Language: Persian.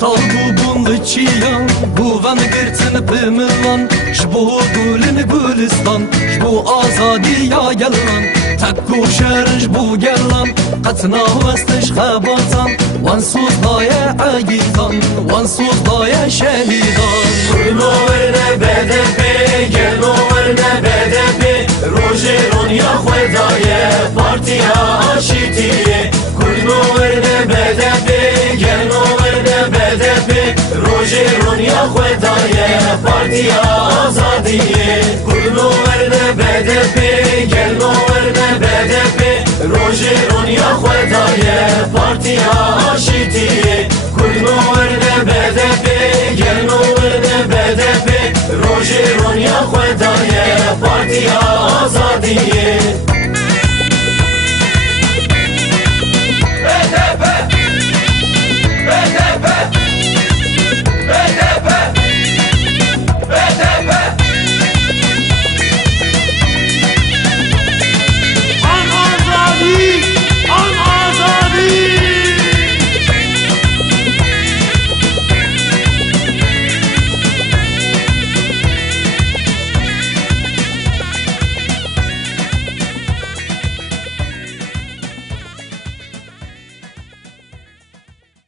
طالبو بون چیان بوان گرتن بملان جبو گلن گلستان جبو آزادی یا گلان تکو شرج بو گلان قطنا وستش خباتان وانسوز دای عگیدان وانسوز دای شهیدان گلنو ورنه بده بی گلنو ورنه بده بی روژه رونیا خدای پارتیا آشیتیه گلنو ورنه بده بی گلنو ورنه بده بی روژه رونیا خدای پارتیا آزادیه گلنو ورنه بده بی گلنو ورنه بده بی روژه رونیا خدای پارتیا آشیتیه گلنو ورنه بده بی گلنو ورنه بده بی روژه رونیا خدای پارتیا